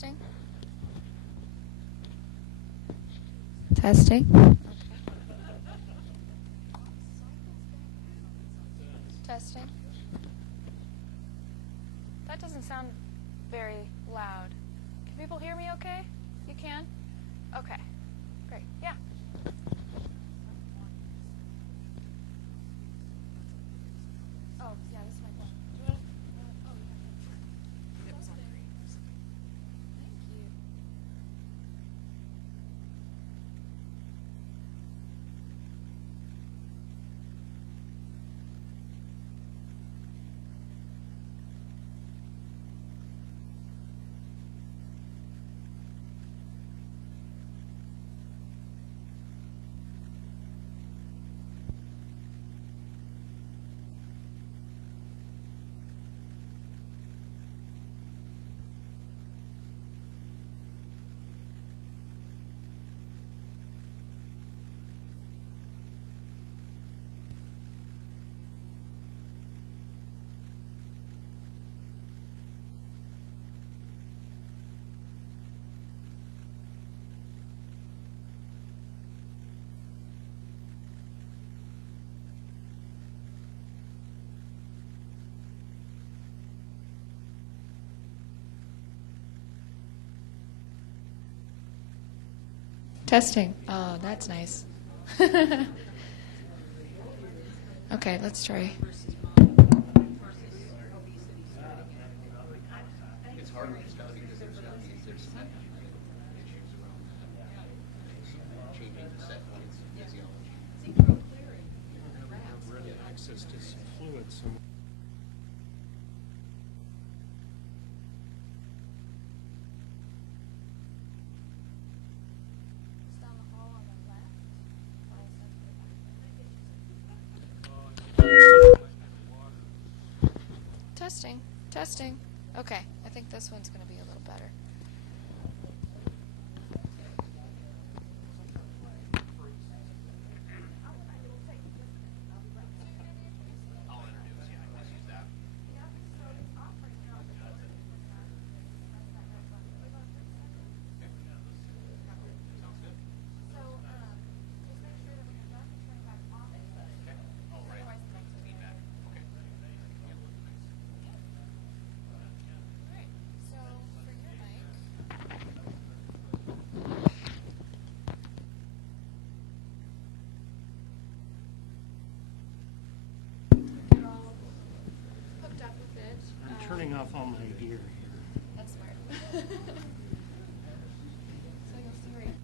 Testing. Testing. Testing. That doesn't sound very loud. Can people hear me okay? You can? Okay. Great. Yeah. Oh, yeah, this is my phone. Do you want to? Oh, yeah. It was on 3. Thank you. Testing. Oh, that's nice. Okay, let's try. It's hard to discuss because there's some issues around that. Changing the set points physiology. Have ready access to some fluids. Testing. Testing. Okay, I think this one's going to be a little better. I'll introduce you. Let's use that. Sounds good. Okay. All right. Feedback. Okay. Alright, so for your mic, you're all hooked up with it. I'm turning off all my gear here. That's smart. So you'll see right.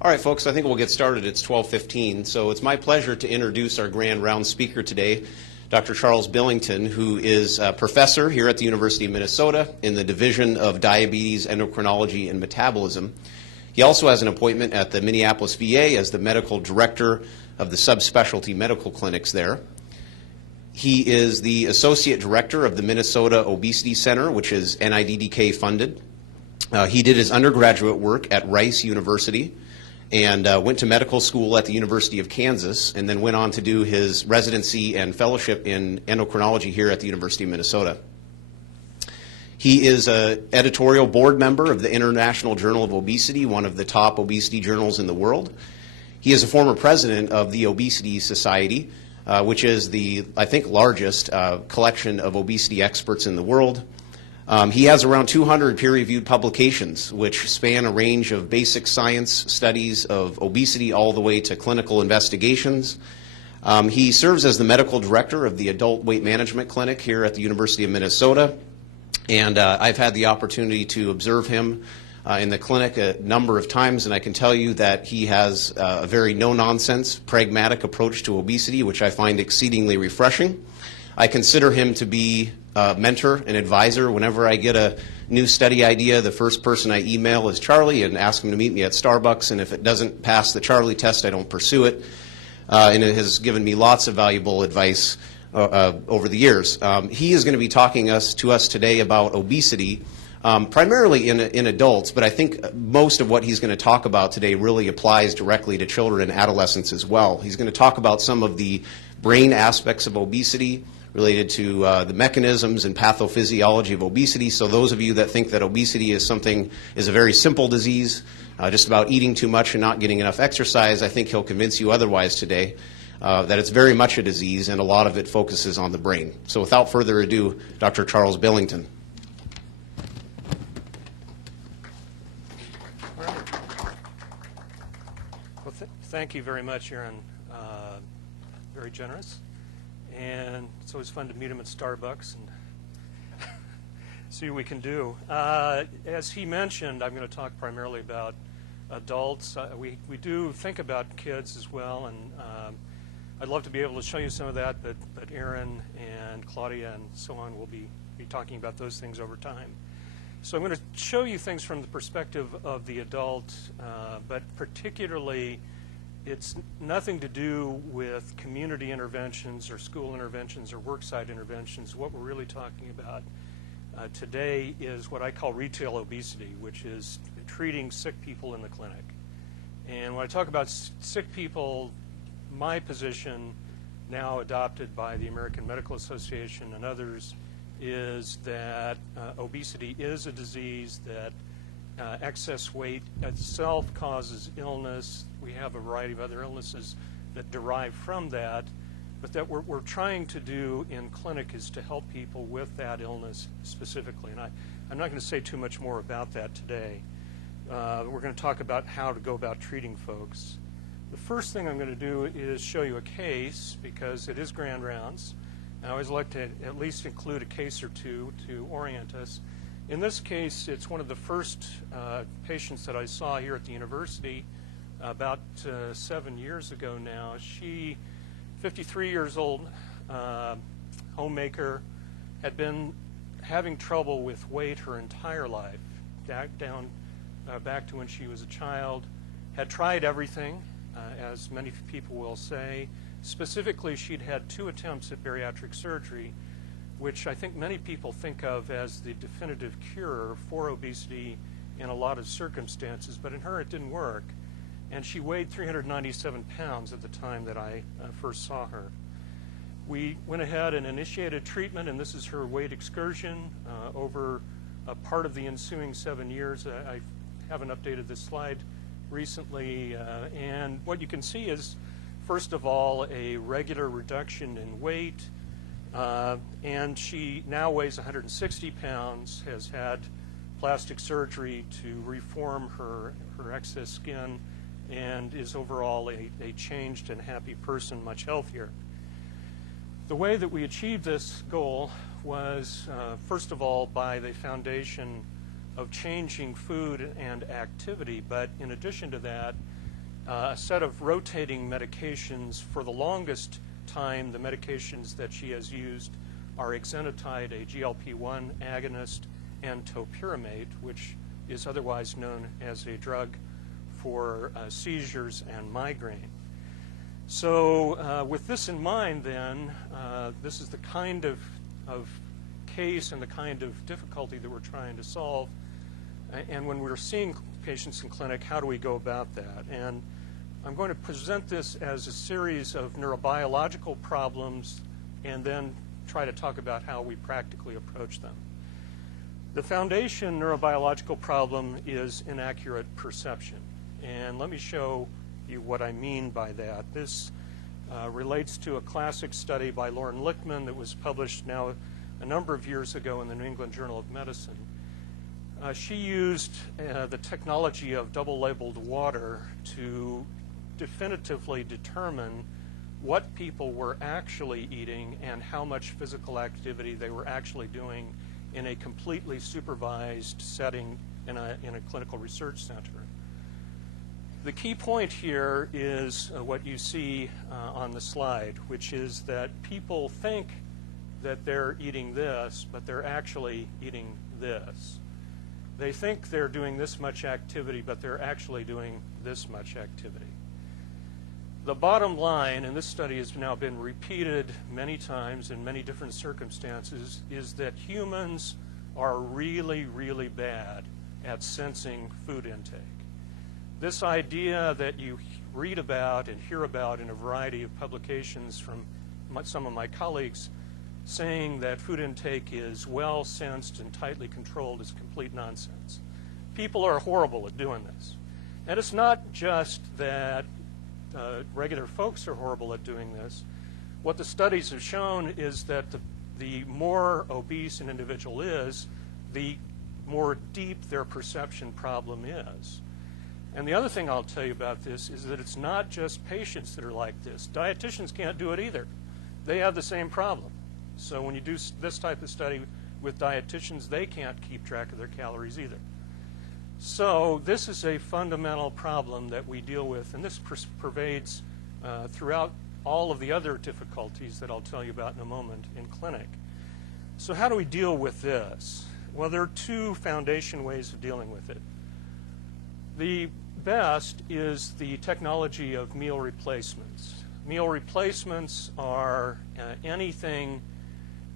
All right, folks, I think we'll get started. It's 12:15, so it's my pleasure to introduce our grand round speaker today, Dr. Charles Billington, who is a professor here at the University of Minnesota in the Division of Diabetes, Endocrinology, and Metabolism. He also has an appointment at the Minneapolis VA as the medical director of the subspecialty medical clinics there. He is the associate director of the Minnesota Obesity Center, which is NIDDK funded. He did his undergraduate work at Rice University and went to medical school at the University of Kansas, and then went on to do his residency and fellowship in endocrinology here at the University of Minnesota. He is an editorial board member of the International Journal of Obesity, one of the top obesity journals in the world. He is a former president of the Obesity Society, which is the, I think, largest collection of obesity experts in the world. He has around 200 peer-reviewed publications, which span a range of basic science studies of obesity all the way to clinical investigations. He serves as the medical director of the Adult Weight Management Clinic here at the University of Minnesota, and I've had the opportunity to observe him in the clinic a number of times, and I can tell you that he has a very no-nonsense, pragmatic approach to obesity, which I find exceedingly refreshing. I consider him to be a mentor and advisor. Whenever I get a new study idea, the first person I email is Charlie and ask him to meet me at Starbucks, and if it doesn't pass the Charlie test, I don't pursue it. And it has given me lots of valuable advice over the years. He is going to be talking to us today about obesity, primarily in adults, but I think most of what he's going to talk about today really applies directly to children and adolescents as well. He's going to talk about some of the brain aspects of obesity, related to the mechanisms and pathophysiology of obesity. So those of you that think that obesity is a very simple disease, just about eating too much and not getting enough exercise, I think he'll convince you otherwise today, that it's very much a disease and a lot of it focuses on the brain. So without further ado, Dr. Charles Billington. Well, thank you very much, Aaron. Very generous. And it's always fun to meet him at Starbucks and see what we can do. As he mentioned, I'm going to talk primarily about adults. We do think about kids as well, and I'd love to be able to show you some of that, but Aaron and Claudia and so on will be talking about those things over time. So I'm going to show you things from the perspective of the adult, but particularly it's nothing to do with community interventions or school interventions or worksite interventions. What we're really talking about today is what I call retail obesity, which is treating sick people in the clinic. And when I talk about sick people, my position, now adopted by the American Medical Association and others, is that obesity is a disease, that excess weight itself causes illness. We have a variety of other illnesses that derive from that, but that we're trying to do in clinic is to help people with that illness specifically. And I'm not going to say too much more about that today. We're going to talk about how to go about treating folks. The first thing I'm going to do is show you a case, because it is grand rounds. I always like to at least include a case or two to orient us. In this case, it's one of the first patients that I saw here at the university about 7 years ago now. She, 53 years old, homemaker, had been having trouble with weight her entire life, back to when she was a child, had tried everything, as many people will say. Specifically, she'd had 2 attempts at bariatric surgery, which I think many people think of as the definitive cure for obesity in a lot of circumstances, but in her it didn't work. And she weighed 397 pounds at the time that I first saw her. We went ahead and initiated treatment, and this is her weight excursion over a part of the ensuing 7 years. I haven't updated this slide recently, and what you can see is, first of all, a regular reduction in weight, and she now weighs 160 pounds, has had plastic surgery to reform her excess skin, and is overall a changed and happy person, much healthier. The way that we achieved this goal was, first of all, by the foundation of changing food and activity, but in addition to that, a set of rotating medications. For the longest time, the medications that she has used are exenatide, a GLP-1 agonist, and topiramate, which is otherwise known as a drug for seizures and migraine. So with this in mind, then, this is the kind of case and the kind of difficulty that we're trying to solve. And when we're seeing patients in clinic, how do we go about that? And I'm going to present this as a series of neurobiological problems and then try to talk about how we practically approach them. The foundation neurobiological problem is inaccurate perception. And let me show you what I mean by that. This relates to a classic study by Lauren Lichtman that was published now a number of years ago in the New England Journal of Medicine. She used the technology of double-labeled water to definitively determine what people were actually eating and how much physical activity they were actually doing in a completely supervised setting in a clinical research center. The key point here is what you see on the slide, which is that people think that they're eating this, but they're actually eating this. They think they're doing this much activity, but they're actually doing this much activity. The bottom line, and this study has now been repeated many times in many different circumstances, is that humans are really, really bad at sensing food intake. This idea that you read about and hear about in a variety of publications from some of my colleagues saying that food intake is well sensed and tightly controlled is complete nonsense. People are horrible at doing this. And it's not just that regular folks are horrible at doing this. What the studies have shown is that the more obese an individual is, the more deep their perception problem is. And the other thing I'll tell you about this is that it's not just patients that are like this. Dietitians can't do it either. They have the same problem. So when you do this type of study with dietitians, they can't keep track of their calories either. So this is a fundamental problem that we deal with, and this pervades throughout all of the other difficulties that I'll tell you about in a moment in clinic. So how do we deal with this? Well, there are two foundation ways of dealing with it. The best is the technology of meal replacements. Meal replacements are anything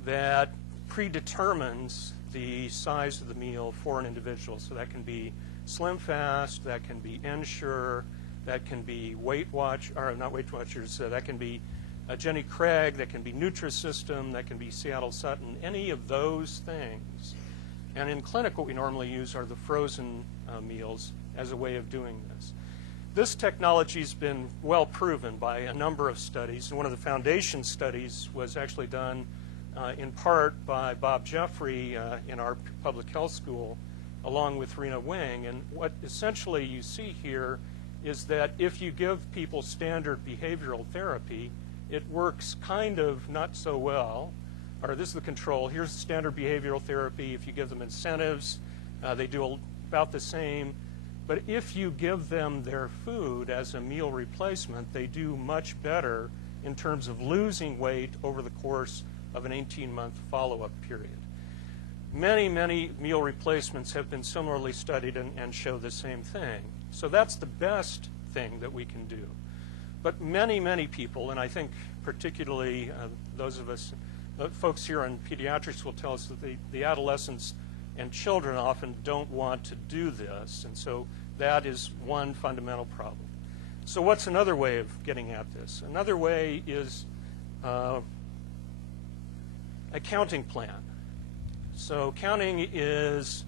that predetermines the size of the meal for an individual. So that can be Slim Fast, that can be Ensure, that can be Weight Watch, or not Weight Watchers, that can be Jenny Craig, that can be Nutrisystem, that can be Seattle Sutton, any of those things. And in clinic, what we normally use are the frozen meals as a way of doing this. This technology has been well proven by a number of studies, and one of the foundation studies was actually done in part by Bob Jeffrey in our public health school, along with Rena Wing. And what essentially you see here is that if you give people standard behavioral therapy, it works kind of not so well. Or this is the control. Here's standard behavioral therapy. If you give them incentives, they do about the same. But if you give them their food as a meal replacement, they do much better in terms of losing weight over the course of an 18-month follow-up period. Many, many meal replacements have been similarly studied and show the same thing. So that's the best thing that we can do. But many, many people, and I think particularly those of us, folks here in pediatrics will tell us that the adolescents and children often don't want to do this. And so that is one fundamental problem. So what's another way of getting at this? Another way is a counting plan. So counting is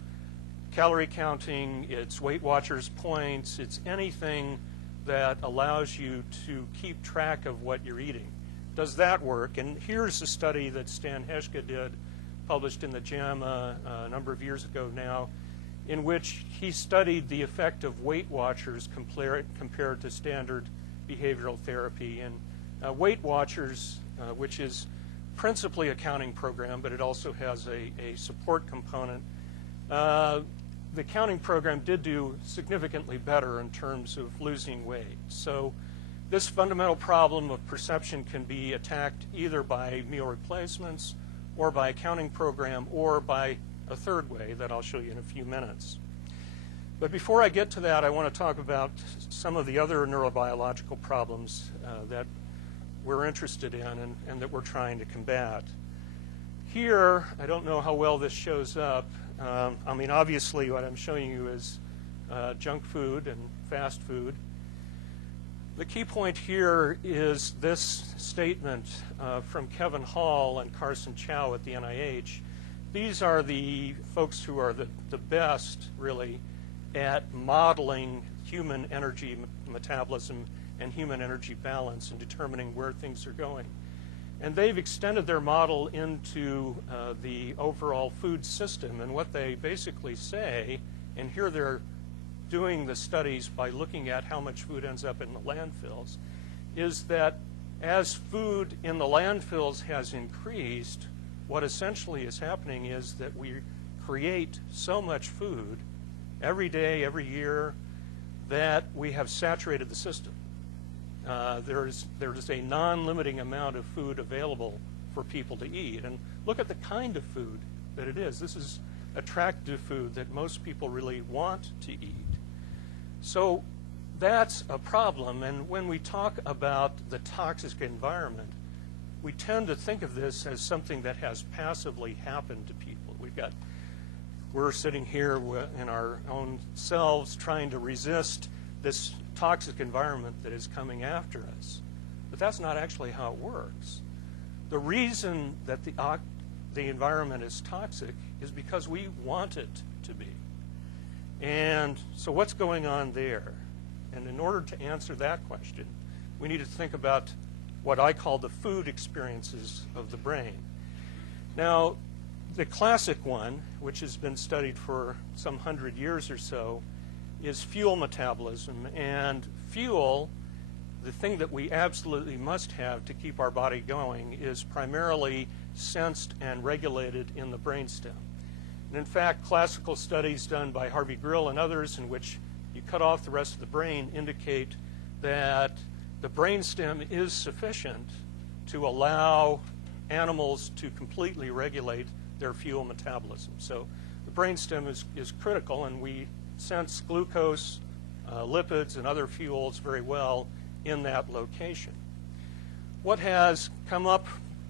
calorie counting, it's Weight Watchers points, it's anything that allows you to keep track of what you're eating. Does that work? And here's a study that Stan Heschke did, published in the JAMA a number of years ago now, in which he studied the effect of Weight Watchers compared to standard behavioral therapy. And Weight Watchers, which is principally a counting program, but it also has a support component, the counting program did do significantly better in terms of losing weight. So this fundamental problem of perception can be attacked either by meal replacements or by a counting program or by a third way that I'll show you in a few minutes. But before I get to that, I want to talk about some of the other neurobiological problems that we're interested in and that we're trying to combat. Here, I don't know how well this shows up. I mean, obviously, what I'm showing you is junk food and fast food. The key point here is this statement from Kevin Hall and Carson Chow at the NIH. These are the folks who are the best, really, at modeling human energy metabolism and human energy balance and determining where things are going. And they've extended their model into the overall food system. And what they basically say, and here they're doing the studies by looking at how much food ends up in the landfills, is that as food in the landfills has increased, what essentially is happening is that we create so much food every day, every year, that we have saturated the system. There's a non-limiting amount of food available for people to eat. And look at the kind of food that it is. This is attractive food that most people really want to eat. So that's a problem. And when we talk about the toxic environment, we tend to think of this as something that has passively happened to people. We're sitting here in our own selves trying to resist this toxic environment that is coming after us. But that's not actually how it works. The reason that the environment is toxic is because we want it to be. And so what's going on there? And in order to answer that question, we need to think about what I call the food experiences of the brain. Now, the classic one, which has been studied for some 100 years or so, is fuel metabolism. And fuel, the thing that we absolutely must have to keep our body going, is primarily sensed and regulated in the brainstem. And in fact, classical studies done by Harvey Grill and others in which you cut off the rest of the brain indicate that the brainstem is sufficient to allow animals to completely regulate their fuel metabolism. So the brainstem is critical, and we sense glucose, lipids, and other fuels very well in that location. What has come up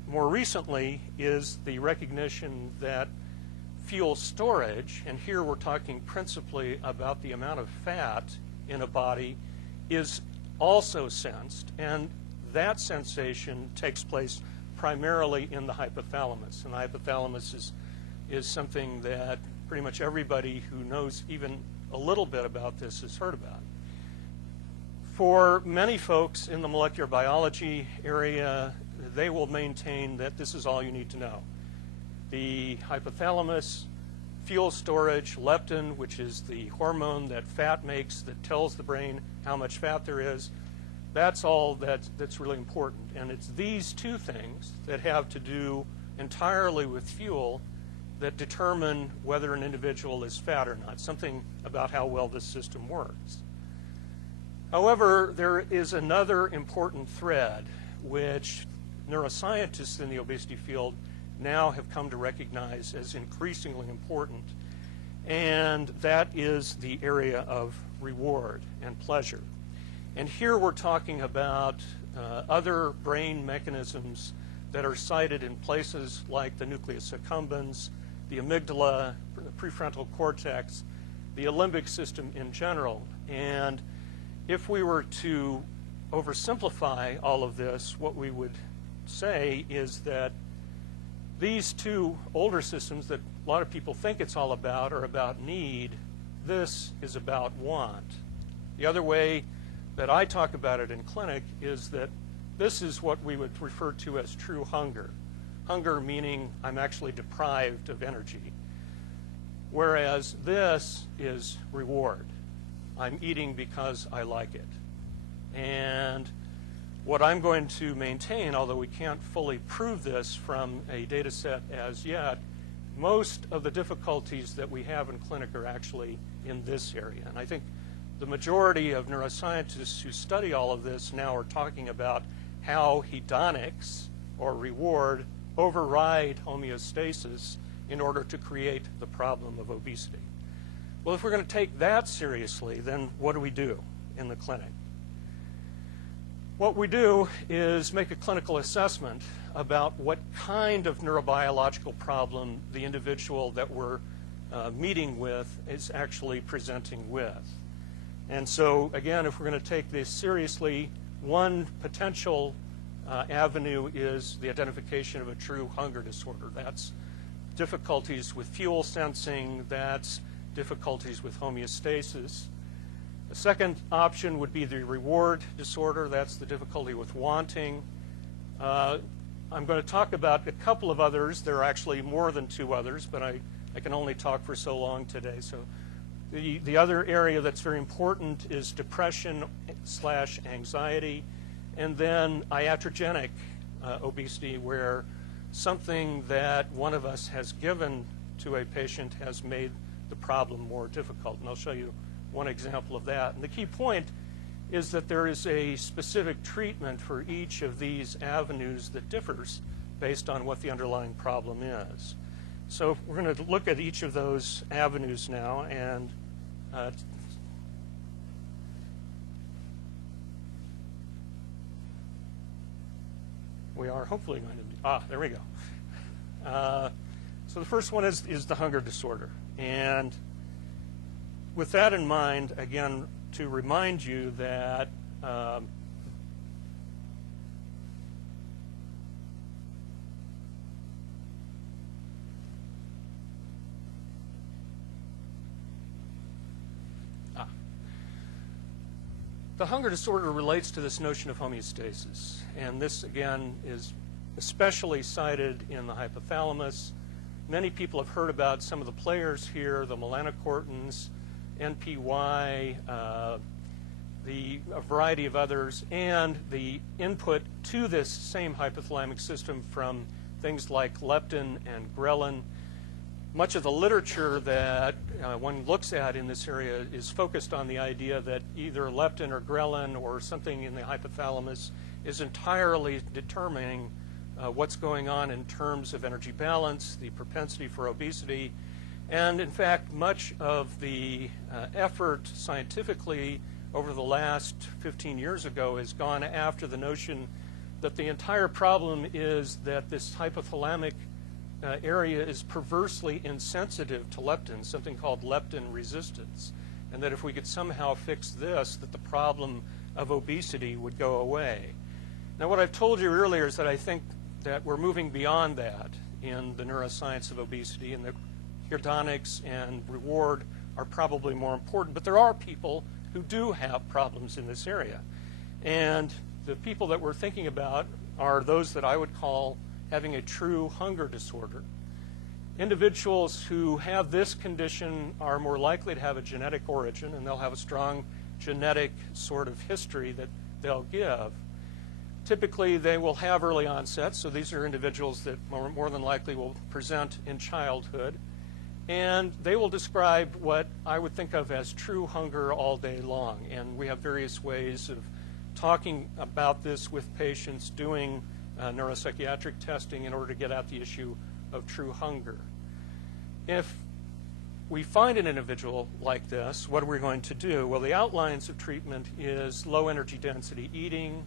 more recently is the recognition that fuel storage, and here we're talking principally about the amount of fat in a body, is also sensed, and that sensation takes place primarily in the hypothalamus. And the hypothalamus is something that pretty much everybody who knows even a little bit about this has heard about. For many folks in the molecular biology area, they will maintain that this is all you need to know. The hypothalamus, fuel storage, leptin, which is the hormone that fat makes that tells the brain how much fat there is, that's all that's really important. And it's these two things that have to do entirely with fuel that determine whether an individual is fat or not, something about how well this system works. However, there is another important thread which neuroscientists in the obesity field now have come to recognize as increasingly important, and that is the area of reward and pleasure. And here we're talking about other brain mechanisms that are cited in places like the nucleus accumbens, the amygdala, the prefrontal cortex, the limbic system in general. And if we were to oversimplify all of this, what we would say is that these two older systems that a lot of people think it's all about are about need. This is about want. The other way that I talk about it in clinic is that this is what we would refer to as true hunger. Hunger meaning I'm actually deprived of energy. Whereas this is reward. I'm eating because I like it. And what I'm going to maintain, although we can't fully prove this from a data set as yet, most of the difficulties that we have in clinic are actually in this area. And I think the majority of neuroscientists who study all of this now are talking about how hedonics, or reward, override homeostasis in order to create the problem of obesity. Well, if we're going to take that seriously, then what do we do in the clinic? What we do is make a clinical assessment about what kind of neurobiological problem the individual that we're meeting with is actually presenting with. And so, again, if we're going to take this seriously, one potential avenue is the identification of a true hunger disorder. That's difficulties with fuel sensing, that's difficulties with homeostasis. The second option would be the reward disorder. That's the difficulty with wanting. I'm going to talk about a couple of others. There are actually more than two others, but I can only talk for so long today. So the other area that's very important is depression/anxiety, and then iatrogenic obesity, where something that one of us has given to a patient has made the problem more difficult. And I'll show you one example of that. And the key point is that there is a specific treatment for each of these avenues that differs based on what the underlying problem is. So we're going to look at each of those avenues now, and we are hopefully going to there we go. So the first one is the hunger disorder. And with that in mind, again, to remind you that the hunger disorder relates to this notion of homeostasis. And this, again, is especially cited in the hypothalamus. Many people have heard about some of the players here, the melanocortins, NPY, a variety of others, and the input to this same hypothalamic system from things like leptin and ghrelin. Much of the literature that one looks at in this area is focused on the idea that either leptin or ghrelin or something in the hypothalamus is entirely determining what's going on in terms of energy balance, the propensity for obesity. And in fact, much of the effort scientifically over the last 15 years ago has gone after the notion that the entire problem is that this hypothalamic area is perversely insensitive to leptin, something called leptin resistance, and that if we could somehow fix this, that the problem of obesity would go away. Now, what I've told you earlier is that I think that we're moving beyond that in the neuroscience of obesity, and that hedonics and reward are probably more important. But there are people who do have problems in this area. And the people that we're thinking about are those that I would call having a true hunger disorder. Individuals who have this condition are more likely to have a genetic origin, and they'll have a strong genetic sort of history that they'll give. Typically, they will have early onset, so these are individuals that more than likely will present in childhood, and they will describe what I would think of as true hunger all day long. And we have various ways of talking about this with patients, doing neuropsychiatric testing in order to get at the issue of true hunger. If we find an individual like this, what are we going to do? Well, the outlines of treatment is low energy density eating,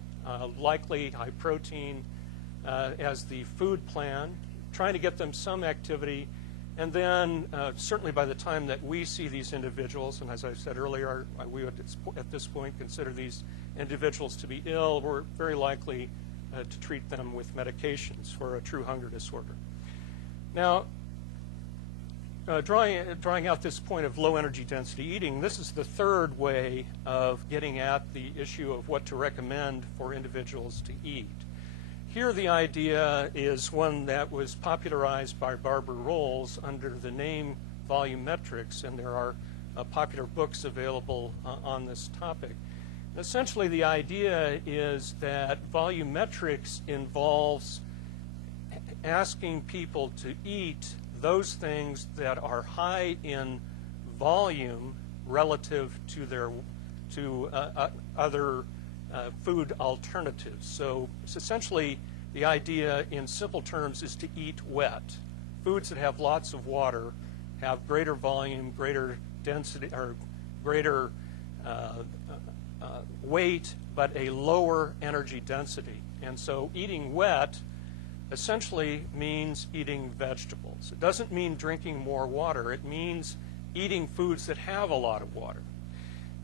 likely high protein as the food plan, trying to get them some activity, and then certainly by the time that we see these individuals, and as I said earlier, we would at this point consider these individuals to be ill, we're very likely to treat them with medications for a true hunger disorder. Now, drawing out this point of low energy density eating, this is the third way of getting at the issue of what to recommend for individuals to eat. Here the idea is one that was popularized by Barbara Rolls under the name volumetrics, and there are popular books available on this topic. Essentially, the idea is that volumetrics involves asking people to eat those things that are high in volume relative to their other food alternatives. So it's essentially the idea in simple terms is to eat wet. Foods that have lots of water have greater volume, greater density, or greater weight, but a lower energy density. And so eating wet essentially means eating vegetables. It doesn't mean drinking more water. It means eating foods that have a lot of water.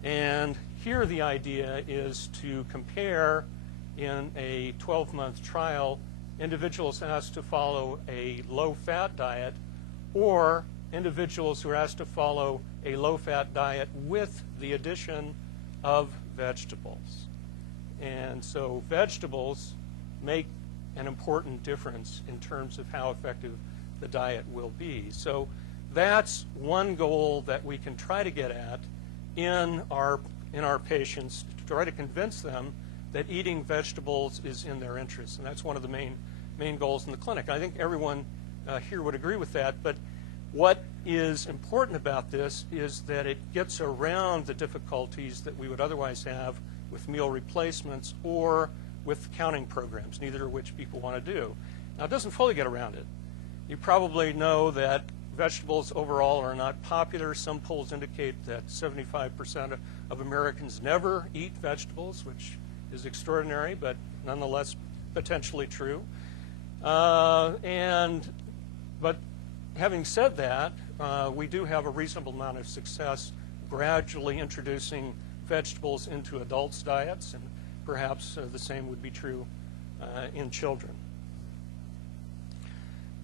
And here the idea is to compare in a 12-month trial individuals asked to follow a low-fat diet or individuals who are asked to follow a low-fat diet with the addition of vegetables. And so vegetables make an important difference in terms of how effective the diet will be. So that's one goal that we can try to get at in our patients, to try to convince them that eating vegetables is in their interest. And that's one of the main goals in the clinic. I think everyone here would agree with that. But what is important about this is that it gets around the difficulties that we would otherwise have with meal replacements or with counting programs, neither of which people want to do. Now, it doesn't fully get around it. You probably know that vegetables overall are not popular. Some polls indicate that 75% of Americans never eat vegetables, which is extraordinary, but nonetheless potentially true. But having said that, we do have a reasonable amount of success gradually introducing vegetables into adults' diets, and perhaps the same would be true in children.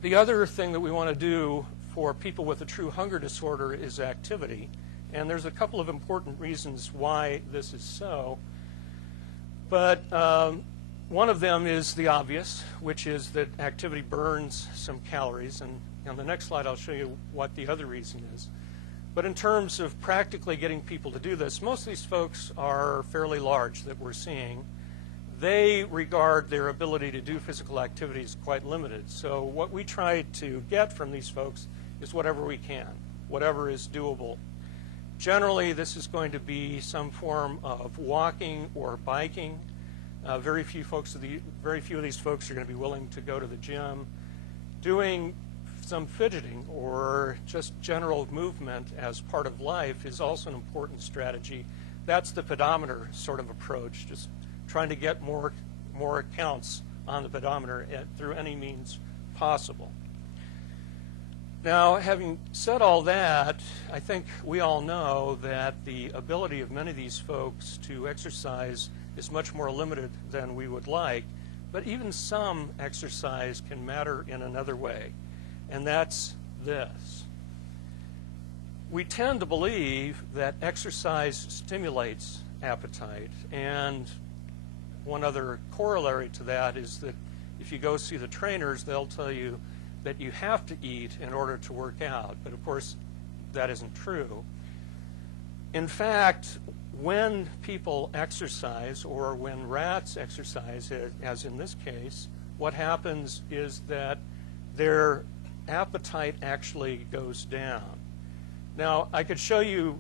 The other thing that we want to do for people with a true hunger disorder is activity. And there's a couple of important reasons why this is so. But one of them is the obvious, which is that activity burns some calories. And on the next slide, I'll show you what the other reason is. But in terms of practically getting people to do this, most of these folks are fairly large that we're seeing. They regard their ability to do physical activity as quite limited. So what we try to get from these folks is whatever we can, whatever is doable. Generally, this is going to be some form of walking or biking. Very few of these folks are going to be willing to go to the gym. Doing some fidgeting or just general movement as part of life is also an important strategy. That's the pedometer sort of approach, just trying to get more counts on the pedometer through any means possible. Now, having said all that, I think we all know that the ability of many of these folks to exercise is much more limited than we would like, but even some exercise can matter in another way, and that's this. We tend to believe that exercise stimulates appetite, and one other corollary to that is that if you go see the trainers, they'll tell you that you have to eat in order to work out. But of course, that isn't true. In fact, when people exercise, or when rats exercise, as in this case, what happens is that their appetite actually goes down. Now, I could show you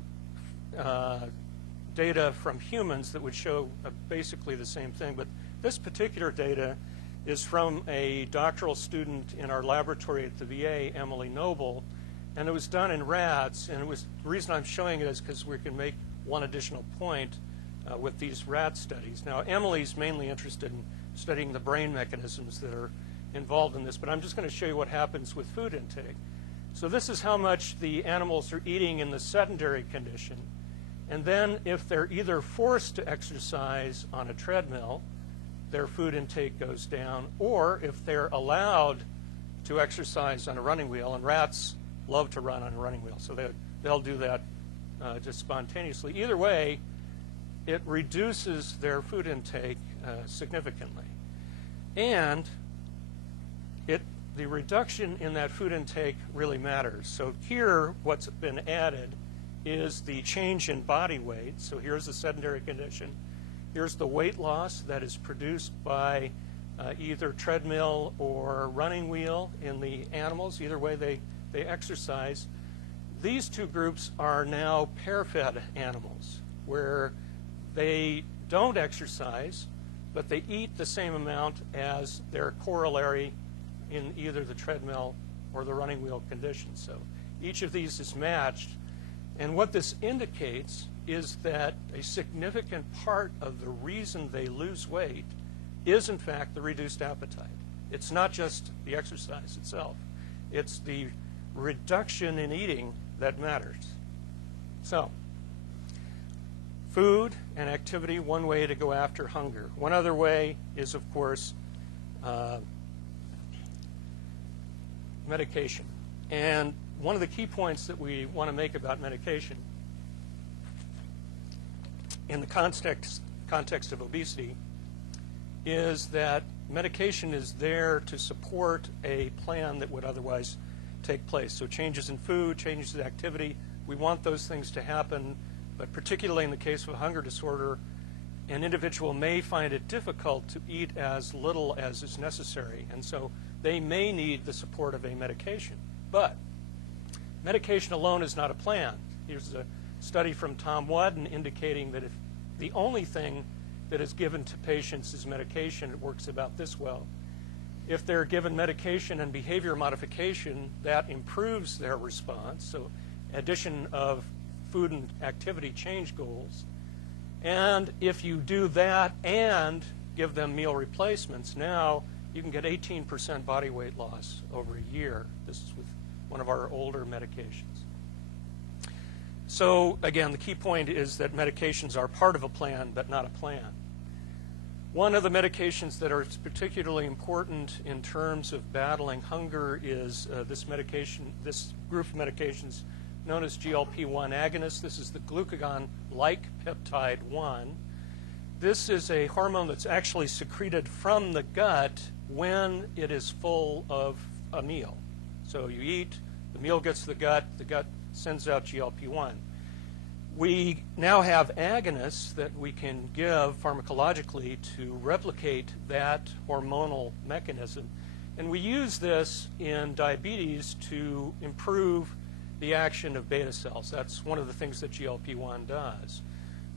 data from humans that would show basically the same thing, but this particular data is from a doctoral student in our laboratory at the VA, Emily Noble, and it was done in rats. And the reason I'm showing it is because we can make one additional point with these rat studies. Now, Emily's mainly interested in studying the brain mechanisms that are involved in this, but I'm just going to show you what happens with food intake. So this is how much the animals are eating in the sedentary condition. And then if they're either forced to exercise on a treadmill, their food intake goes down, or if they're allowed to exercise on a running wheel, and rats love to run on a running wheel, so they'll do that just spontaneously. Either way, it reduces their food intake significantly. And the reduction in that food intake really matters. So here, what's been added is the change in body weight. So here's the sedentary condition. Here's the weight loss that is produced by either treadmill or running wheel in the animals. Either way, they exercise. These two groups are now pair-fed animals, where they don't exercise, but they eat the same amount as their corollary in either the treadmill or the running wheel condition. So each of these is matched. And what this indicates is that a significant part of the reason they lose weight is, in fact, the reduced appetite. It's not just the exercise itself. It's the reduction in eating that matters. So, food and activity, one way to go after hunger. One other way is, of course, medication. And one of the key points that we want to make about medication in the context of obesity is that medication is there to support a plan that would otherwise take place. So changes in food, changes in activity, we want those things to happen, but particularly in the case of a hunger disorder, an individual may find it difficult to eat as little as is necessary, and so they may need the support of a medication. But medication alone is not a plan. Here's a study from Tom Wadden indicating that if the only thing that is given to patients is medication, it works about this well. If they're given medication and behavior modification, that improves their response. So addition of food and activity change goals. And if you do that and give them meal replacements, now you can get 18% body weight loss over a year. This is with one of our older medications. So again, the key point is that medications are part of a plan, but not a plan. One of the medications that are particularly important in terms of battling hunger is this group of medications known as GLP-1 agonists. This is the glucagon-like peptide 1. This is a hormone that's actually secreted from the gut when it is full of a meal. So you eat, the meal gets to the gut sends out GLP-1. We now have agonists that we can give pharmacologically to replicate that hormonal mechanism. And we use this in diabetes to improve the action of beta cells. That's one of the things that GLP-1 does.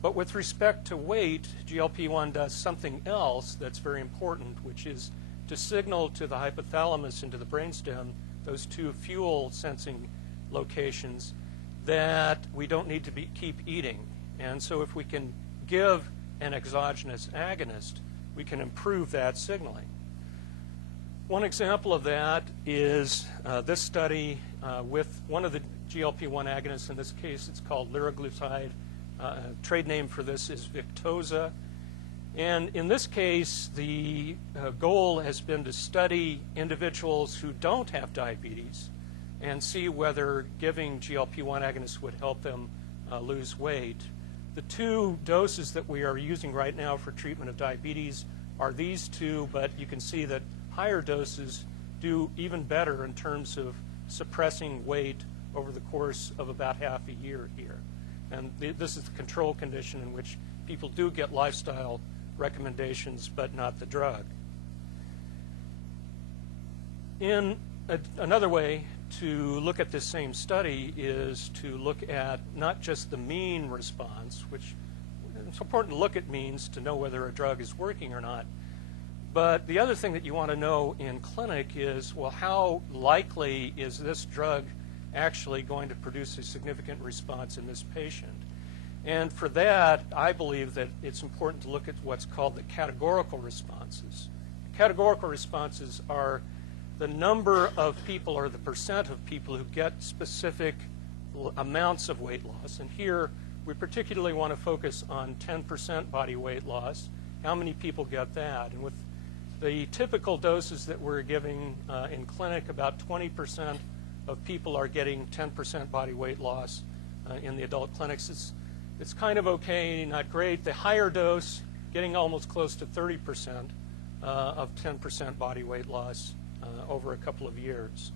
But with respect to weight, GLP-1 does something else that's very important, which is to signal to the hypothalamus and to the brainstem, those two fuel sensing locations, that we don't need to keep eating. And so if we can give an exogenous agonist, we can improve that signaling. One example of that is this study with one of the GLP-1 agonists. In this case, it's called liraglutide. Trade name for this is Victoza. And in this case, the goal has been to study individuals who don't have diabetes and see whether giving GLP-1 agonists would help them lose weight. The two doses that we are using right now for treatment of diabetes are these two, but you can see that higher doses do even better in terms of suppressing weight over the course of about half a year here. And this is the control condition in which people do get lifestyle recommendations, but not the drug. In another way to look at this same study is to look at not just the mean response, which it's important to look at means to know whether a drug is working or not. But the other thing that you want to know in clinic is, well, how likely is this drug actually going to produce a significant response in this patient? And for that, I believe that it's important to look at what's called the categorical responses. Categorical responses are the number of people or the percent of people who get specific amounts of weight loss. And here, we particularly want to focus on 10% body weight loss. How many people get that? And with the typical doses that we're giving in clinic, about 20% of people are getting 10% body weight loss in the adult clinics. It's kind of okay, not great. The higher dose, getting almost close to 30% of 10% body weight loss over a couple of years.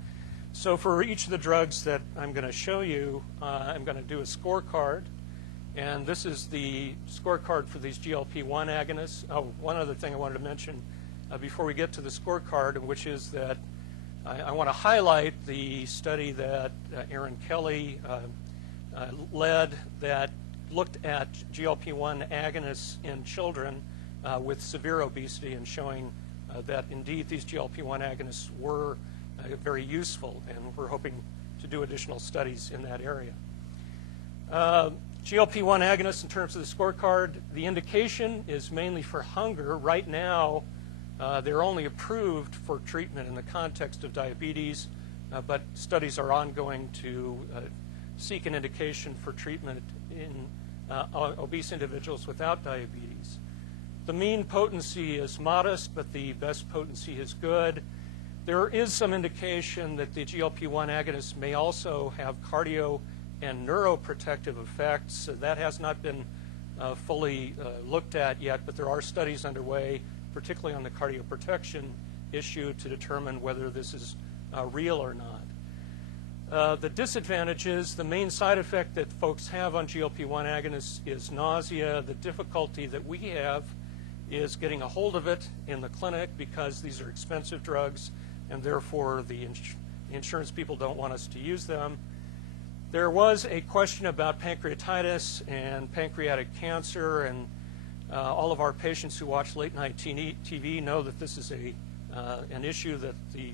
So for each of the drugs that I'm going to show you, I'm going to do a scorecard. And this is the scorecard for these GLP-1 agonists. Oh, one other thing I wanted to mention before we get to the scorecard, which is that I want to highlight the study that Aaron Kelly led that looked at GLP-1 agonists in children with severe obesity and showing that indeed these GLP-1 agonists were very useful, and we're hoping to do additional studies in that area. GLP-1 agonists, in terms of the scorecard, the indication is mainly for hunger. Right now, they're only approved for treatment in the context of diabetes, but studies are ongoing to seek an indication for treatment in obese individuals without diabetes. The mean potency is modest, but the best potency is good. There is some indication that the GLP-1 agonists may also have cardio and neuroprotective effects. That has not been fully looked at yet, but there are studies underway, particularly on the cardioprotection issue, to determine whether this is real or not. The disadvantages, the main side effect that folks have on GLP-1 agonists is nausea. The difficulty that we have is getting a hold of it in the clinic because these are expensive drugs, and therefore the insurance people don't want us to use them. There was a question about pancreatitis and pancreatic cancer, and all of our patients who watch late-night TV know that this is an issue that the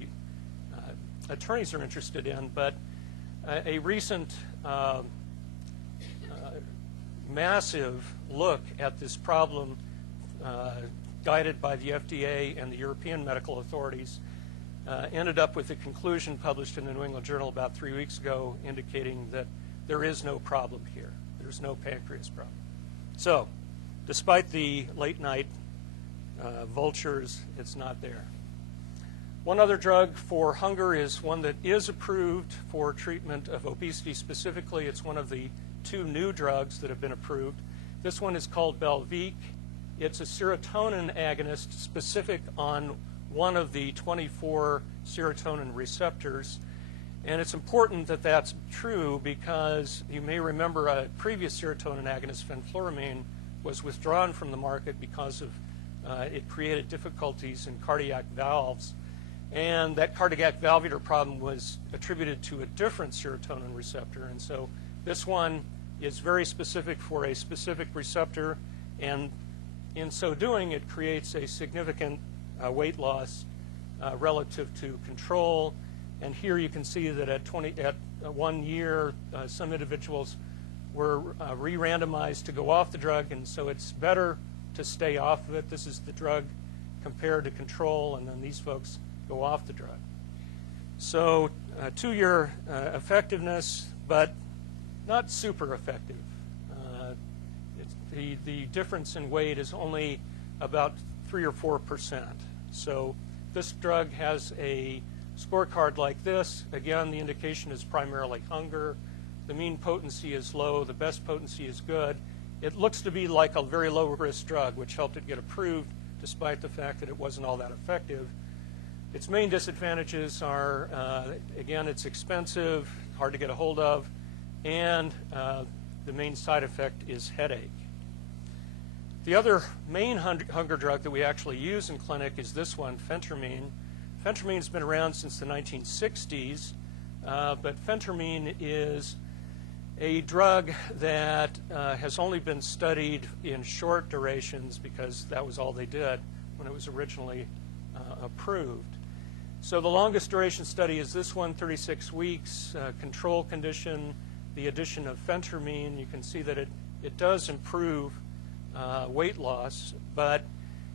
attorneys are interested in, but a recent massive look at this problem guided by the FDA and the European medical authorities ended up with a conclusion published in the New England Journal about 3 weeks ago indicating that there is no problem here. There's no pancreas problem. So, despite the late night vultures, it's not there. One other drug for hunger is one that is approved for treatment of obesity specifically. It's one of the 2 new drugs that have been approved. This one is called Belviq. It's a serotonin agonist specific on one of the 24 serotonin receptors. And it's important that that's true because you may remember a previous serotonin agonist, fenfluramine, was withdrawn from the market because of it created difficulties in cardiac valves. And that cardiac valvular problem was attributed to a different serotonin receptor. And so this one is very specific for a specific receptor, and in so doing, it creates a significant weight loss relative to control. And here you can see that at 1 year, some individuals were re-randomized to go off the drug, and so it's better to stay off of it. This is the drug compared to control, and then these folks go off the drug. So 2-year effectiveness, but not super effective. The difference in weight is only about 3 or 4%. So this drug has a scorecard like this. Again, the indication is primarily hunger. The mean potency is low. The best potency is good. It looks to be like a very low-risk drug, which helped it get approved despite the fact that it wasn't all that effective. Its main disadvantages are, again, it's expensive, hard to get a hold of, and the main side effect is headache. The other main hunger drug that we actually use in clinic is this one, phentermine. Phentermine's been around since the 1960s, but phentermine is a drug that has only been studied in short durations because that was all they did when it was originally approved. So the longest duration study is this one, 36 weeks, control condition, the addition of phentermine. You can see that it does improve weight loss, but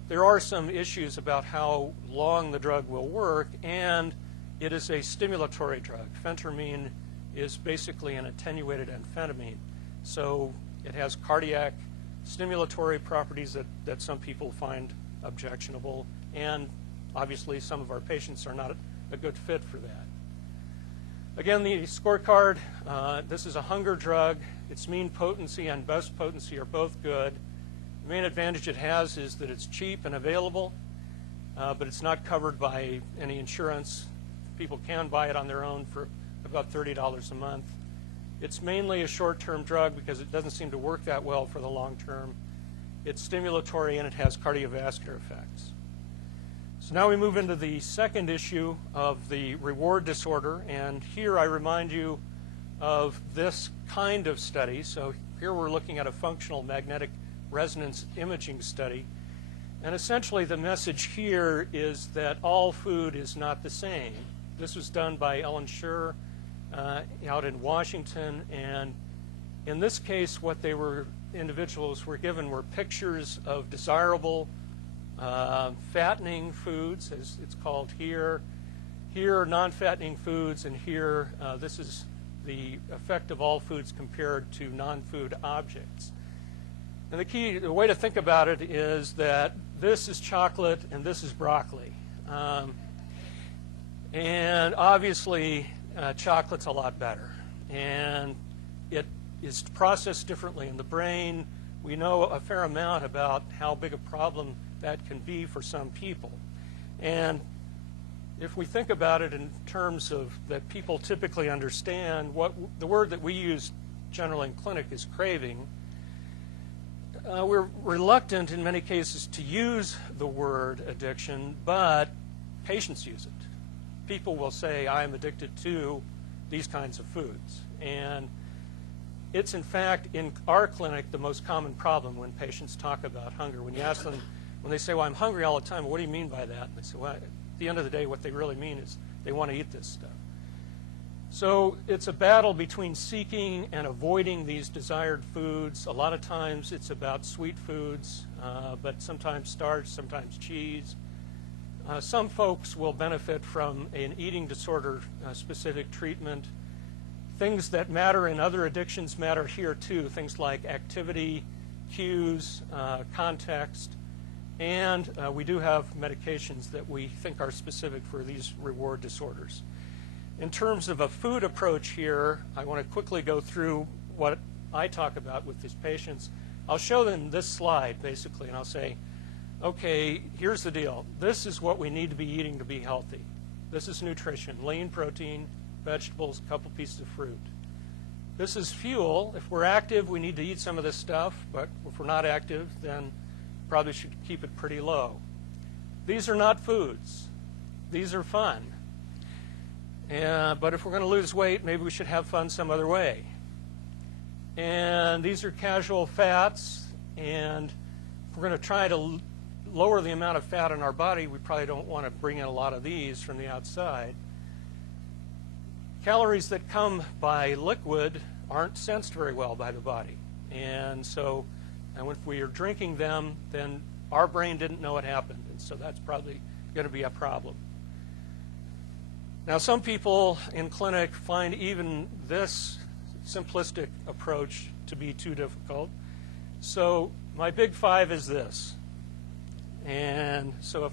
there are some issues about how long the drug will work, and it is a stimulatory drug. Phentermine is basically an attenuated amphetamine, so it has cardiac stimulatory properties that some people find objectionable, and obviously some of our patients are not a good fit for that. Again, the scorecard, this is a hunger drug. Its mean potency and best potency are both good. The main advantage it has is that it's cheap and available, but it's not covered by any insurance. People can buy it on their own for about $30 a month. It's mainly a short-term drug because it doesn't seem to work that well for the long term. It's stimulatory and it has cardiovascular effects. So now we move into the second issue of the reward disorder, and here I remind you of this kind of study. So here we're looking at a functional magnetic resonance imaging study, and essentially the message here is that all food is not the same. This was done by Ellen Schur out in Washington, and in this case what individuals were given were pictures of desirable fattening foods, as it's called here non-fattening foods, and here this is the effect of all foods compared to non-food objects. And the way to think about it is that this is chocolate and this is broccoli. And obviously chocolate's a lot better, and it is processed differently in the brain. We know a fair amount about how big a problem that can be for some people. And if we think about it in terms of that people typically understand, the word that we use generally in clinic is craving. We're reluctant in many cases to use the word addiction, but patients use it. People will say, I am addicted to these kinds of foods. And it's, in fact, in our clinic, the most common problem when patients talk about hunger. When you ask them, when they say, well, I'm hungry all the time, what do you mean by that? And they say, well, at the end of the day, what they really mean is they want to eat this stuff. So it's a battle between seeking and avoiding these desired foods. A lot of times it's about sweet foods, but sometimes starch, sometimes cheese. Some folks will benefit from an eating disorder specific treatment. Things that matter in other addictions matter here too, things like activity, cues, context, and we do have medications that we think are specific for these reward disorders. In terms of a food approach here, I want to quickly go through what I talk about with these patients. I'll show them this slide basically, and I'll say, okay, here's the deal. This is what we need to be eating to be healthy. This is nutrition, lean protein, vegetables, a couple pieces of fruit. This is fuel. If we're active, we need to eat some of this stuff, but if we're not active, then probably should keep it pretty low. These are not foods. These are fun. But if we're going to lose weight, maybe we should have fun some other way. And these are casual fats, and if we're going to try to lower the amount of fat in our body, we probably don't want to bring in a lot of these from the outside. Calories that come by liquid aren't sensed very well by the body. And so if we are drinking them, then our brain didn't know it happened. And so that's probably going to be a problem. Now, some people in clinic find even this simplistic approach to be too difficult. So my big five is this. And so if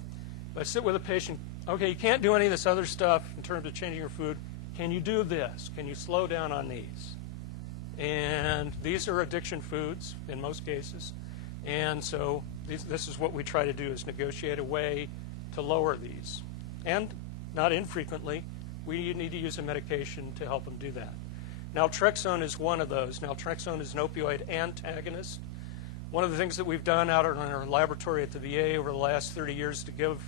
I sit with a patient, okay, you can't do any of this other stuff in terms of changing your food. Can you do this? Can you slow down on these? And these are addiction foods in most cases. And so this is what we try to do, is negotiate a way to lower these. And not infrequently, we need to use a medication to help them do that. Naltrexone is one of those. Naltrexone is an opioid antagonist. One of the things that we've done out in our laboratory at the VA over the last 30 years to give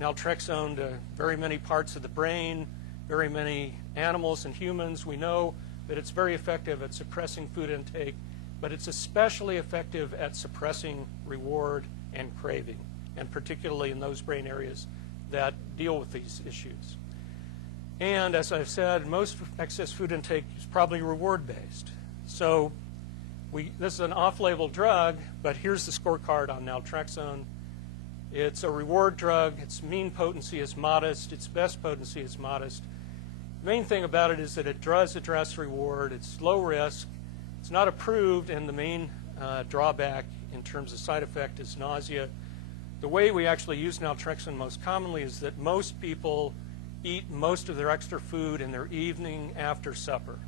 naltrexone to very many parts of the brain, very many animals and humans. We know that it's very effective at suppressing food intake, but it's especially effective at suppressing reward and craving, and particularly in those brain areas that deal with these issues. And as I've said, most excess food intake is probably reward-based. So this is an off-label drug, but here's the scorecard on naltrexone. It's a reward drug. Its mean potency is modest. Its best potency is modest. The main thing about it is that it does address reward. It's low risk. It's not approved, and the main drawback in terms of side effect is nausea. The way we actually use naltrexone most commonly is that most people eat most of their extra food in their evening after supper.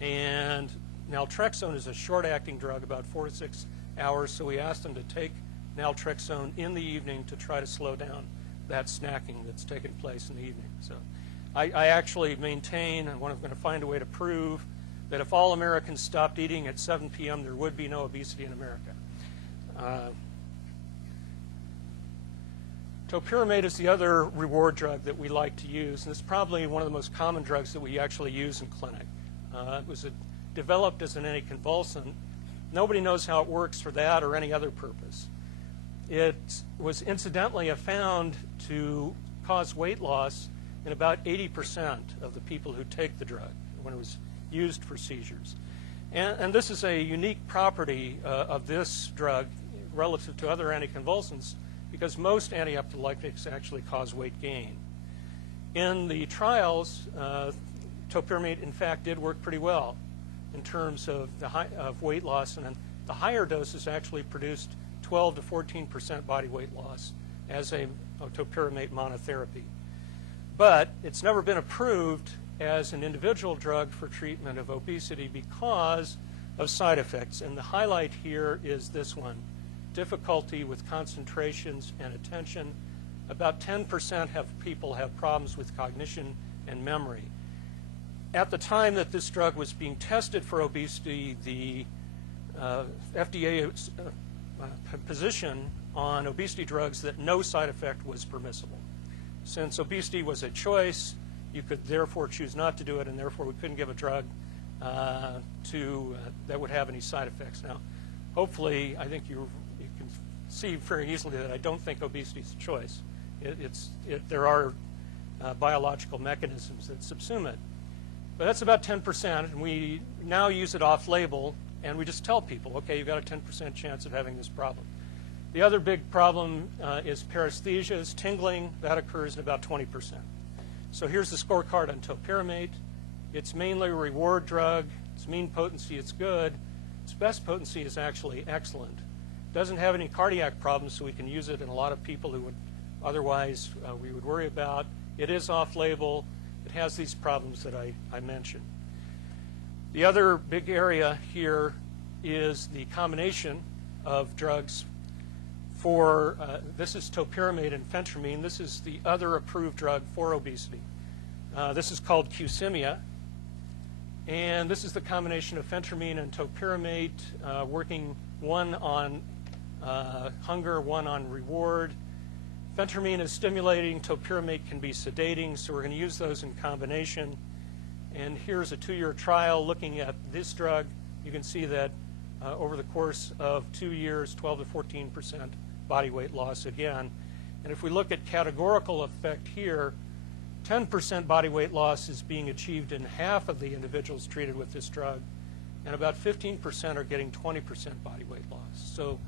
And naltrexone is a short-acting drug, about 4 to 6 hours, so we asked them to take naltrexone in the evening to try to slow down that snacking that's taking place in the evening. So I actually maintain, and I'm going to find a way to prove, that if all Americans stopped eating at 7 p.m., there would be no obesity in America. Topiramate is the other reward drug that we like to use, and it's probably one of the most common drugs that we actually use in clinic. It was developed as an anticonvulsant. Nobody knows how it works for that or any other purpose. It was incidentally found to cause weight loss in about 80% of the people who take the drug when it was used for seizures. And this is a unique property of this drug relative to other anticonvulsants, because most antiepileptics actually cause weight gain. In the trials, topiramate, in fact, did work pretty well in terms of of weight loss, and the higher doses actually produced 12 to 14% body weight loss as a topiramate monotherapy. But it's never been approved as an individual drug for treatment of obesity because of side effects, and the highlight here is this one: difficulty with concentrations and attention. About 10% of people have problems with cognition and memory. At the time that this drug was being tested for obesity, the FDA position on obesity drugs that no side effect was permissible. Since obesity was a choice, you could therefore choose not to do it, and therefore we couldn't give a drug that would have any side effects. Now, hopefully, I think you can see very easily that I don't think obesity is a choice. There are biological mechanisms that subsume it. But that's about 10%, and we now use it off-label, and we just tell people, okay, you've got a 10% chance of having this problem. The other big problem is paresthesias, tingling. That occurs in about 20%. So here's the scorecard on topiramate. It's mainly a reward drug. Its mean potency is good. Its best potency is actually excellent. It doesn't have any cardiac problems, so we can use it in a lot of people who would otherwise we would worry about. It is off-label. It has these problems that I mentioned. The other big area here is the combination of drugs for, this is topiramate and phentermine. This is the other approved drug for obesity. This is called Qsymia. And this is the combination of phentermine and topiramate, working one on hunger, one on reward. Phentermine is stimulating, topiramate can be sedating, so we're going to use those in combination. And here's a 2-year trial looking at this drug. You can see that over the course of 2 years, 12 to 14% body weight loss again. And if we look at categorical effect here, 10% body weight loss is being achieved in half of the individuals treated with this drug, and about 15% are getting 20% body weight loss. So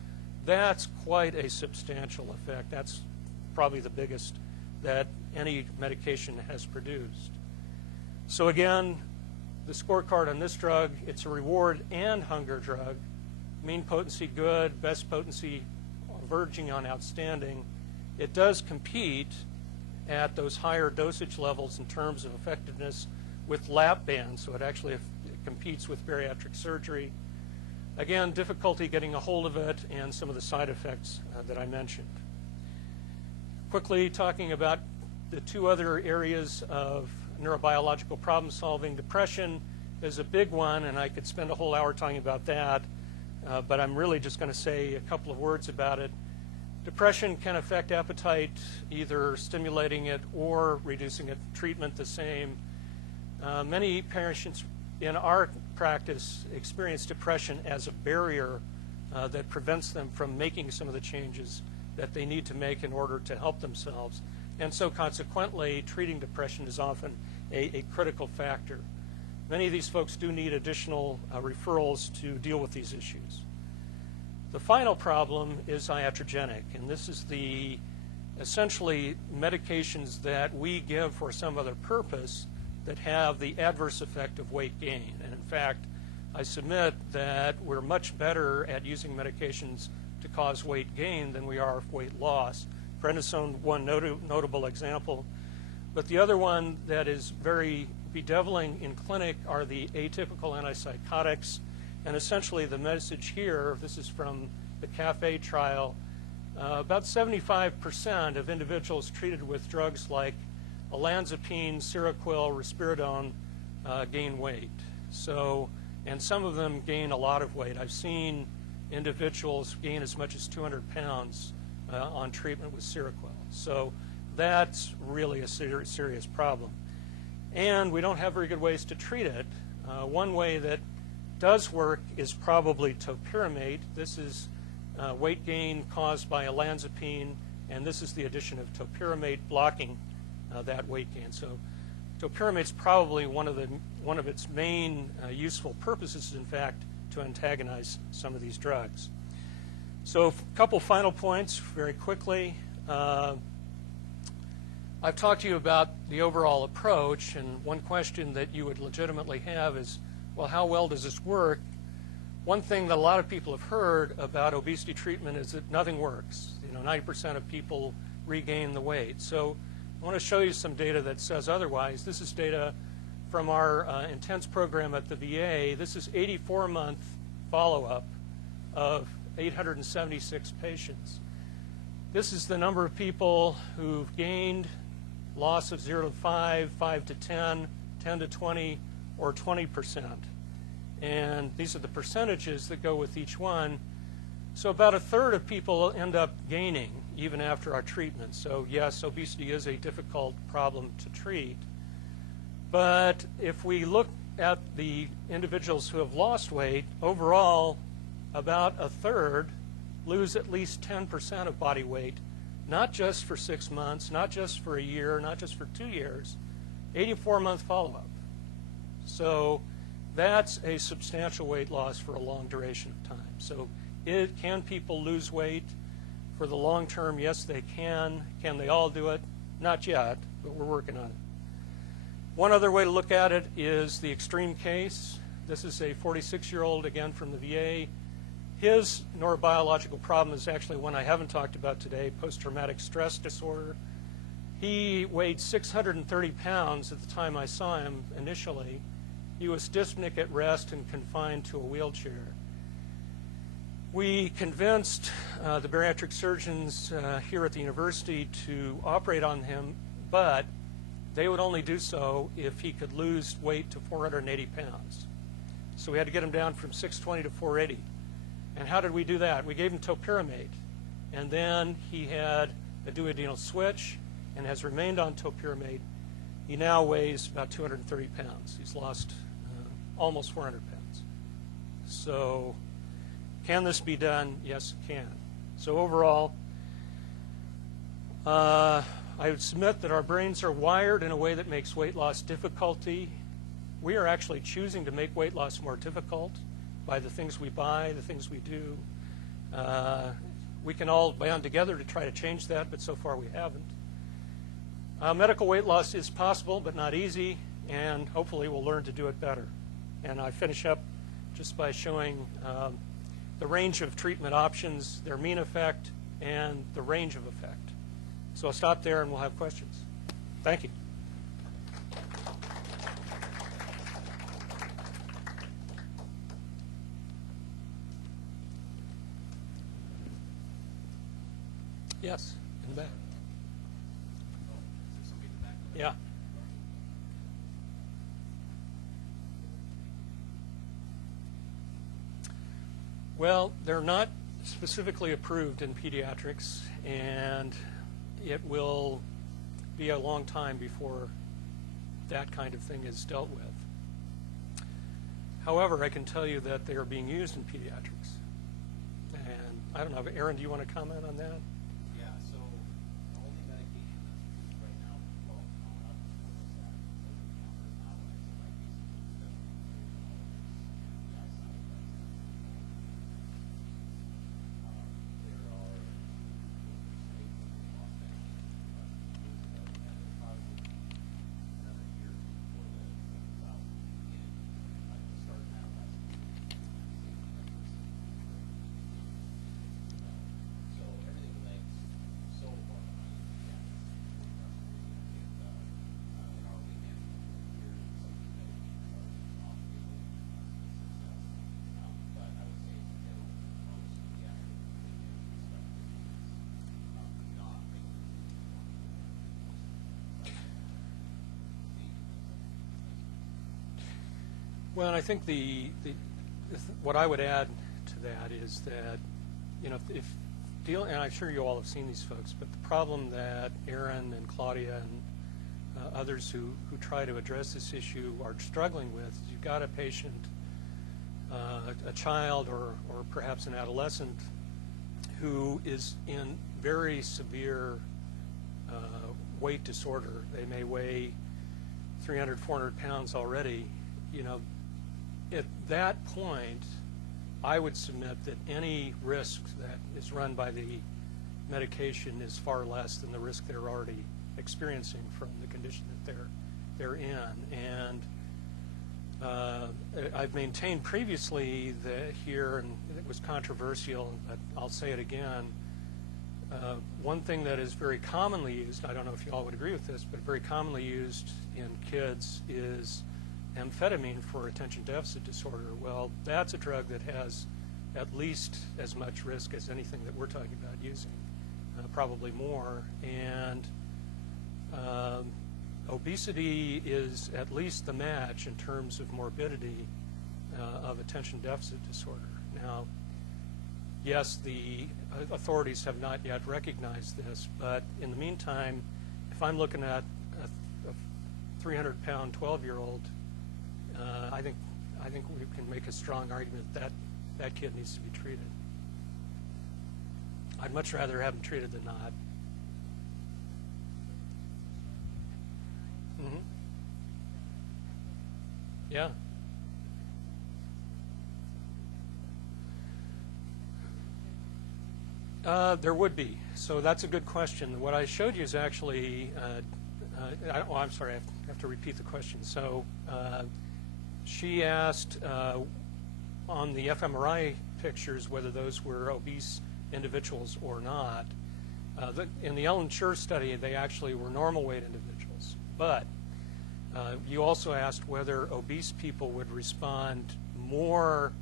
that's quite a substantial effect. That's probably the biggest that any medication has produced. So again, the scorecard on this drug, it's a reward and hunger drug. Mean potency good, best potency verging on outstanding. It does compete at those higher dosage levels in terms of effectiveness with lap bands, so it actually competes with bariatric surgery. Again, difficulty getting a hold of it and some of the side effects that I mentioned. Quickly talking about the two other areas of neurobiological problem solving. Depression is a big one, and I could spend a whole hour talking about that, but I'm really just going to say a couple of words about it. Depression can affect appetite, either stimulating it or reducing it. Treatment the same. Many patients in our practice experience depression as a barrier that prevents them from making some of the changes that they need to make in order to help themselves. And so consequently, treating depression is often a critical factor. Many of these folks do need additional referrals to deal with these issues. The final problem is iatrogenic, and this is the essentially medications that we give for some other purpose that have the adverse effect of weight gain. And in fact, I submit that we're much better at using medications to cause weight gain than we are weight loss. Prednisone, one notable example. But the other one that is very bedeviling in clinic are the atypical antipsychotics. And essentially the message here, this is from the CAFE trial, about 75% of individuals treated with drugs like olanzapine, Seroquel, risperidone gain weight. So, and some of them gain a lot of weight. I've seen individuals gain as much as 200 pounds on treatment with Seroquel. So that's really a serious problem. And we don't have very good ways to treat it. One way that does work is probably topiramate. This is weight gain caused by olanzapine, and this is the addition of topiramate blocking that weight gain. So topiramate's probably one of its main useful purposes, in fact, to antagonize some of these drugs. So a couple final points very quickly. I've talked to you about the overall approach, and one question that you would legitimately have is, well, how well does this work? One thing that a lot of people have heard about obesity treatment is that nothing works. 90% of people regain the weight. So I want to show you some data that says otherwise. This is data from our intense program at the VA. This is 84-month follow-up of 876 patients. This is the number of people who've gained loss of 0 to 5, 5 to 10, 10 to 20, or 20%. And these are the percentages that go with each one. So about a third of people end up gaining even after our treatment. So yes, obesity is a difficult problem to treat. But if we look at the individuals who have lost weight, overall, about a third lose at least 10% of body weight, not just for 6 months, not just for a year, not just for 2 years, 84-month follow-up. So that's a substantial weight loss for a long duration of time. So can people lose weight for the long term? Yes, they can. Can they all do it? Not yet, but we're working on it. One other way to look at it is the extreme case. This is a 46-year-old, again, from the VA. His neurobiological problem is actually one I haven't talked about today, post-traumatic stress disorder. He weighed 630 pounds at the time I saw him initially. He was dyspneic at rest and confined to a wheelchair. We convinced the bariatric surgeons here at the university to operate on him, but they would only do so if he could lose weight to 480 pounds. So we had to get him down from 620 to 480. And how did we do that? We gave him topiramate, and then he had a duodenal switch and has remained on topiramate. He now weighs about 230 pounds. He's lost almost 400 pounds. So can this be done? Yes, it can. So overall, I would submit that our brains are wired in a way that makes weight loss difficulty. We are actually choosing to make weight loss more difficult by the things we buy, the things we do. We can all band together to try to change that, but so far we haven't. Medical weight loss is possible, but not easy, and hopefully we'll learn to do it better. And I finish up just by showing the range of treatment options, their mean effect, and the range of effect. So I'll stop there and we'll have questions. Thank you. Yes, in the back. Yeah. Well, they're not specifically approved in pediatrics, and it will be a long time before that kind of thing is dealt with. However, I can tell you that they are being used in pediatrics. And I don't know, Aaron, do you want to comment on that? Yeah, so the only medication that's approved right now, well, coming up before this act, over the counter now, is like basically the side effects. There are states that we lost medication, but it'll probably be another year before the comes out again. I can start now, that's so everything relates so far behind the pediatrics. In our weekend here, some of these medications are off label, success. But I would say still most pediatric not Well, and I think what I would add to that is that, if and I'm sure you all have seen these folks, but the problem that Aaron and Claudia and others who try to address this issue are struggling with is you've got a patient, a child or perhaps an adolescent who is in very severe weight disorder. They may weigh 300, 400 pounds already. You know, at that point, I would submit that any risk that is run by the medication is far less than the risk they're already experiencing from the condition that they're in. And I've maintained previously that here, and it was controversial, but I'll say it again, one thing that is very commonly used, I don't know if you all would agree with this, but very commonly used in kids is amphetamine for attention deficit disorder. Well, that's a drug that has at least as much risk as anything that we're talking about using, probably more. And obesity is at least the match in terms of morbidity of attention deficit disorder. Now, yes, the authorities have not yet recognized this, but in the meantime, if I'm looking at a 300-pound 12-year-old, I think we can make a strong argument that that kid needs to be treated. I'd much rather have him treated than not. Mm-hmm. Yeah. There would be. So that's a good question. What I showed you is actually, I'm sorry, I have to repeat the question. So she asked on the fMRI pictures whether those were obese individuals or not. In the Ellen Scher study, they actually were normal weight individuals. But you also asked whether obese people would respond more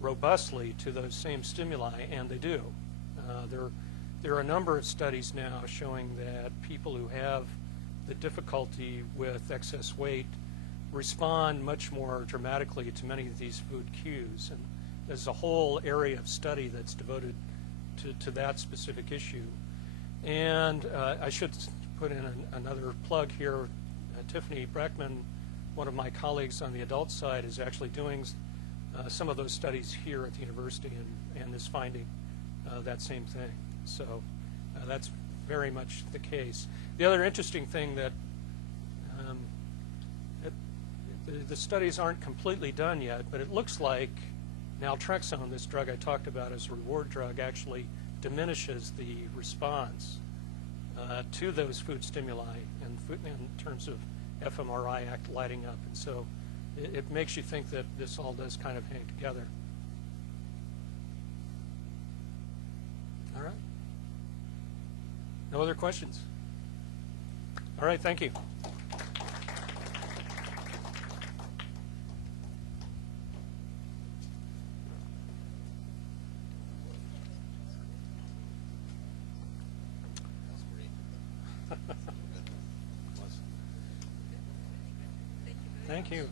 robustly to those same stimuli, and they do. There are a number of studies now showing that people who have the difficulty with excess weight respond much more dramatically to many of these food cues. And there's a whole area of study that's devoted to that specific issue. And I should put in another plug here. Tiffany Breckman, one of my colleagues on the adult side, is actually doing some of those studies here at the university and is finding that same thing. So that's very much the case. The other interesting thing that the studies aren't completely done yet, but it looks like naltrexone, this drug I talked about as a reward drug, actually diminishes the response to those food stimuli in terms of fMRI lighting up. And so it makes you think that this all does kind of hang together. All right. No other questions? All right, thank you. Thank you.